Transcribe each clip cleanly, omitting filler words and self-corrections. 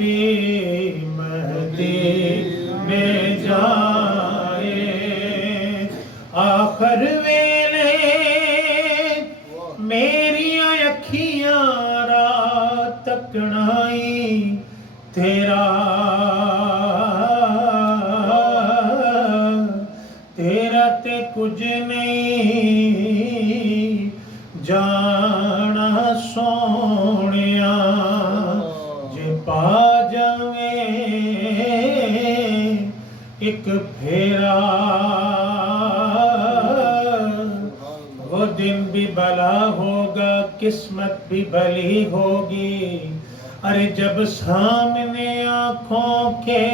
نبی مدینے جائے آخر ویلے میری اکھیاں رات تکڑائی تیرا تے کچھ نہیں جانا سونیا جے پا جاویں ایک پھیرا وہ دن بھی بھلا ہوگا قسمت بھی بھلی ہوگی ارے جب سامنے آنکھوں کے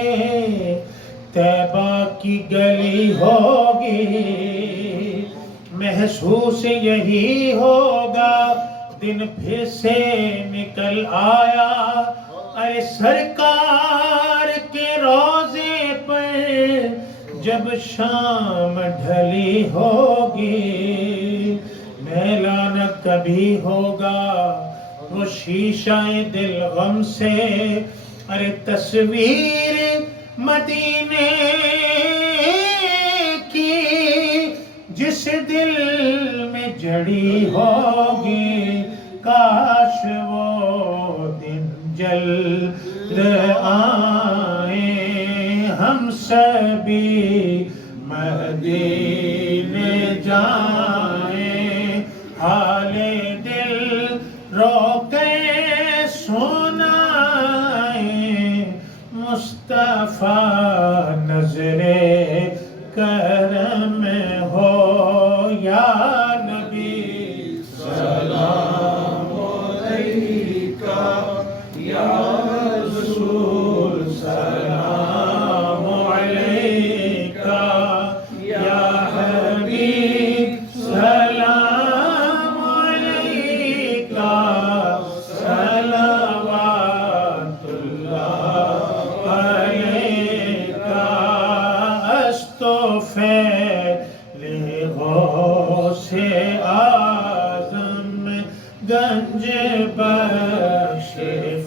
طیبہ کی گلی ہوگی محسوس یہی ہوگا دن پھر سے نکل آیا ارے سرکار کے روضے پر جب شام ڈھلی ہوگی میلا نہ کبھی ہوگا وہ شیشہ دل غم سے ارے تصویر مدینے کی جس دل میں جڑی ہوگی کاش وہ دن جلد آئیں ہم سبھی مدینے جائیں حال دل رو کے سنائیں مصطفیٰ نظر کرم ہو یا نبی سلام علیکہ یا رسول سلام علیکہ یا حبیب سلام علیکہ صلوات اللہ علیکہ استغفر غوث اعظم گنج بخش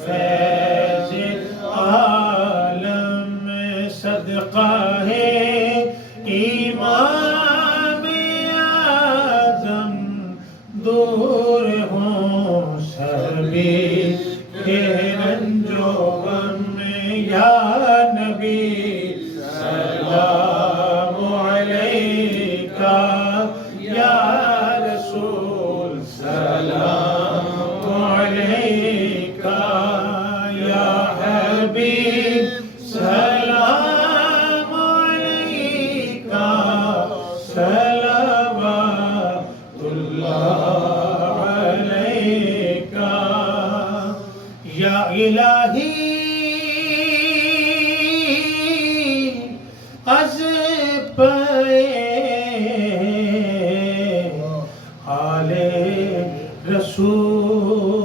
فیض عالم صدقہ ہے امام اعظم دور ہوں سبھی کے رنج و غم یا نبی سلام علیکہ یا رسول سلام علیکہ یا حبیب سلام علیکہ صلوات اللہ علیکہ یا الہی از پے آل رسول